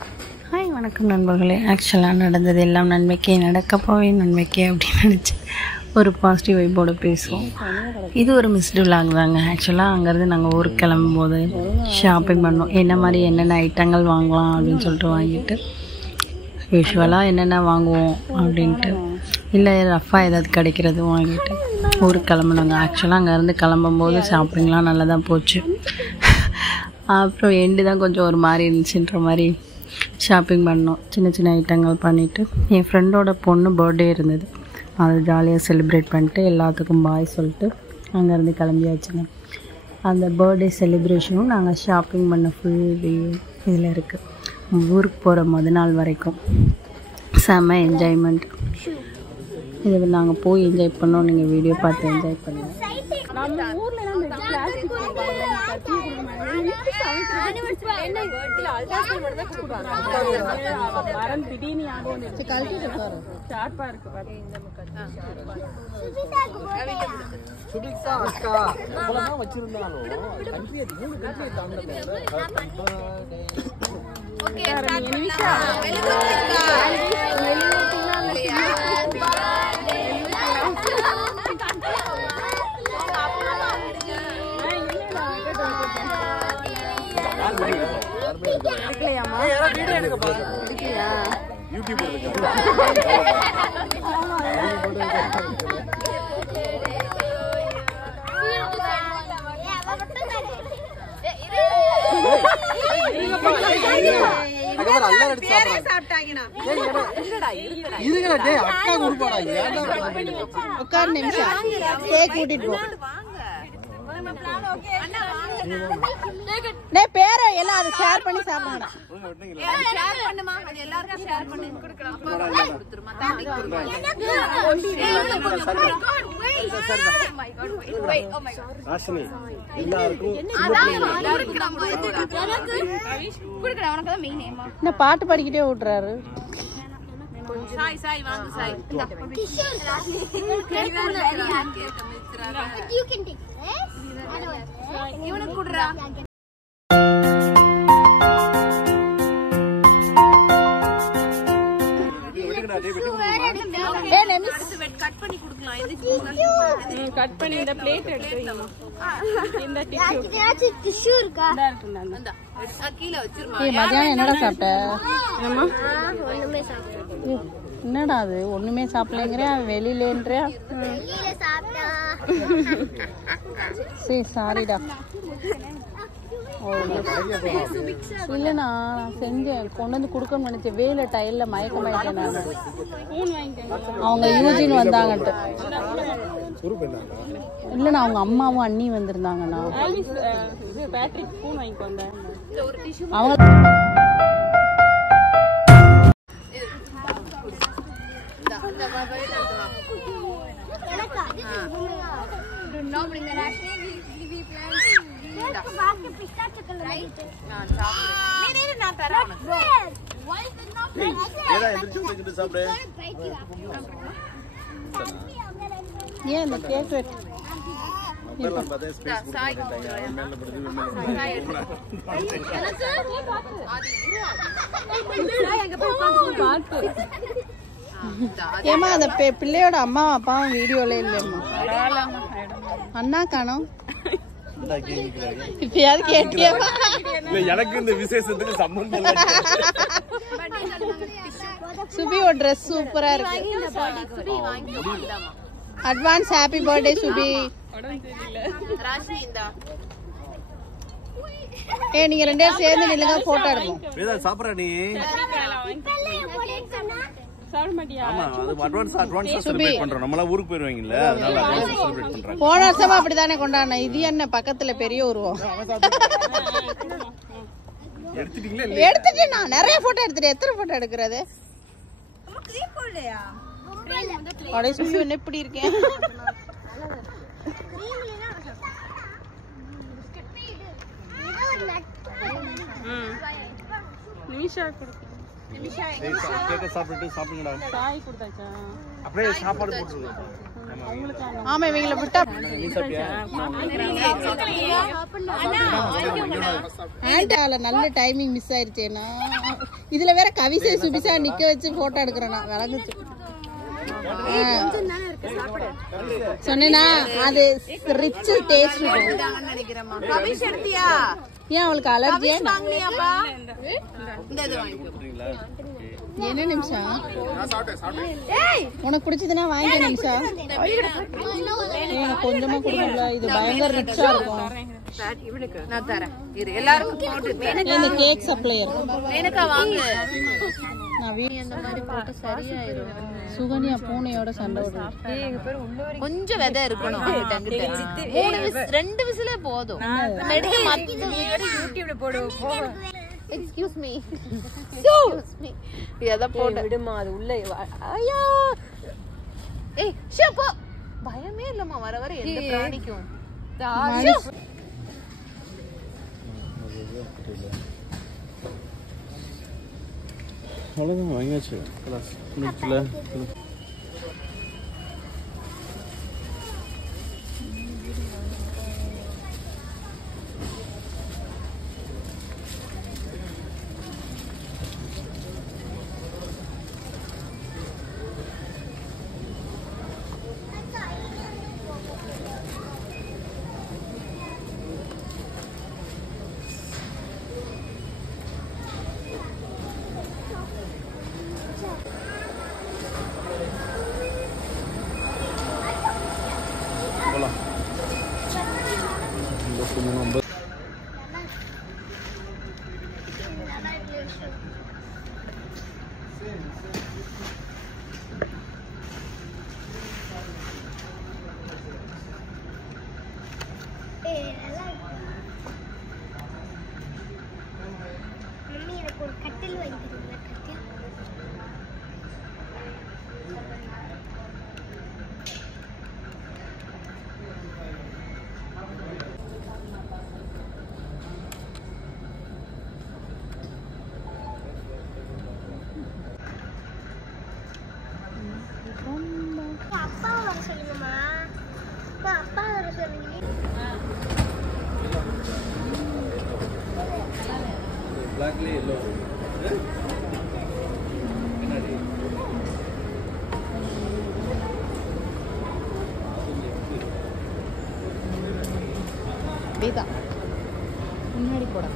Hi வணக்கம் நண்பர்களே. ஆக்சுவலாக நடந்தது எல்லாம் நன்மைக்கே, நடக்கப்போவே நன்மைக்கே அப்படின்னு நினச்சி ஒரு பாசிட்டிவ் வைப்போடு பேசுவோம். இது ஒரு மிஸ்டு விலாக் தாங்க. ஆக்சுவலாக அங்கேருந்து நாங்கள் ஊருக்கு கிளம்பும்போது ஷாப்பிங் பண்ணோம். என்ன மாதிரி என்னென்ன ஐட்டங்கள் வாங்கலாம் அப்படின்னு சொல்லிட்டு வாங்கிட்டு, யூஸ்வலாக என்னென்ன வாங்குவோம் அப்படின்ட்டு, இல்லை ரஃபாக ஏதாவது கிடைக்கிறது வாங்கிட்டு ஊருக்கு கிளம்புனாங்க. ஆக்சுவலாக அங்கேருந்து கிளம்பும்போது ஷாப்பிங்லாம் நல்லா தான் போச்சு. அப்புறம் எண்டு தான் கொஞ்சம் ஒரு மாதிரி இருந்துச்சுன்ற மாதிரி ஷாப்பிங் பண்ணோம். சின்ன சின்ன ஐட்டங்கள் பண்ணிவிட்டு, என் ஃப்ரெண்டோட பொண்ணு பர்த்டே இருந்தது. அதை ஜாலியாக செலிப்ரேட் பண்ணிட்டு எல்லாத்துக்கும் பாய் சொல்லிட்டு அங்கேருந்து கிளம்பியாச்சுங்க. அந்த பர்த்டே செலிப்ரேஷனும் நாங்கள் ஷாப்பிங் பண்ண ஃபுல் இதில் இருக்குது. ஊருக்கு போகிற மொதல் நாள் வரைக்கும் செம்ம என்ஜாய்மெண்ட். இதை நாங்கள் போய் என்ஜாய் பண்ணோம். நீங்கள் வீடியோ பார்த்து என்ஜாய் பண்ணுங்கள். பேரை எல்லாம் அதை ஷேர் பண்ணி சாப்பிடுங்க. பாட்டு பாடிக்கிட்டே விட்டுறாரு. என்னடா சாப்பிட்ட? என்னடா அது ஒண்ணுமே சாப்பிடலங்கிற, வெளியிலன்ற. சரி சாரிடா. இல்லைண்ணா செஞ்சேன், கொண்டு வந்து கொடுக்கணும்னு நினைச்சேன். வேலை டயர்ல மயக்கமாயிட்டேன் நான். அவங்க யூஜின் வந்தாங்கட்டு. இல்லைண்ணா அவங்க அம்மாவும் அண்ணியும் வந்திருந்தாங்கண்ணா. அவங்க ஏன் இந்த கேக் ஏமா அந்த பிள்ளையோட அம்மாவும் அப்பாவும் வீடியோல இல்லையம்மா. அண்ணா காணோம். இப்பயாவது கேட்டியா? எனக்கு இந்த விசேஷத்துக்கு சம்பந்தம் இல்ல. சுபியோட ட்ரெஸ் சூப்பரா இருக்கு. அட்வான்ஸ் ஹாப்பி பர்த்டே சுபி. நீங்க ரெண்டு பேரும் சேர்ந்து நில்லுங்க, போட்டோ எடுப்போம். வேதா சாப்பிடுற நீ? போன வருஷமா அப்படித்தானே கொண்டாடணும். இது என்ன பக்கத்துல பெரிய உருவம் எடுத்துட்டு நிறைய போட்டோ எடுத்துட்டு. எத்தனை போட்டோ எடுக்கிறது? எப்படி இருக்கேன்? நிமிஷா ஆமா இவங்கள விட்டா நல்ல டைமிங் மிஸ் ஆயிருச்சேனா இதுல வேற கவிசை சுபிசா நிக்க வச்சு போட்டோ எடுக்கிறேன் விளங்குச்சு. சொன்னேனா அது ரிச் டேஸ்ட் ஏன் அவளுக்கு அலர்ஜியா? என்ன நிமிஷம் உனக்கு பிடிச்சதுன்னா வாங்கிக்க நிமிஷம். கொஞ்சமா கொடுக்கல, இது பயங்கர ரிச்சா இருக்கும். இந்த கேக் சப்ளையர் சுகன்யா பூனையோட சண்டை கொஞ்சம் விதை இருக்கணும். 2 விசிலே போதும். எக்ஸ்கியூஸ் மீ எதை போட்டு விடுமா, அது உள்ள. ஐயா ஏய் ஷப்போ, பயமே இல்லம்மா. வர வர எந்த பிராணிக்கும் அவ்வளோதான் வாங்கியாச்சு. blackly yellow. முன்னாடி போட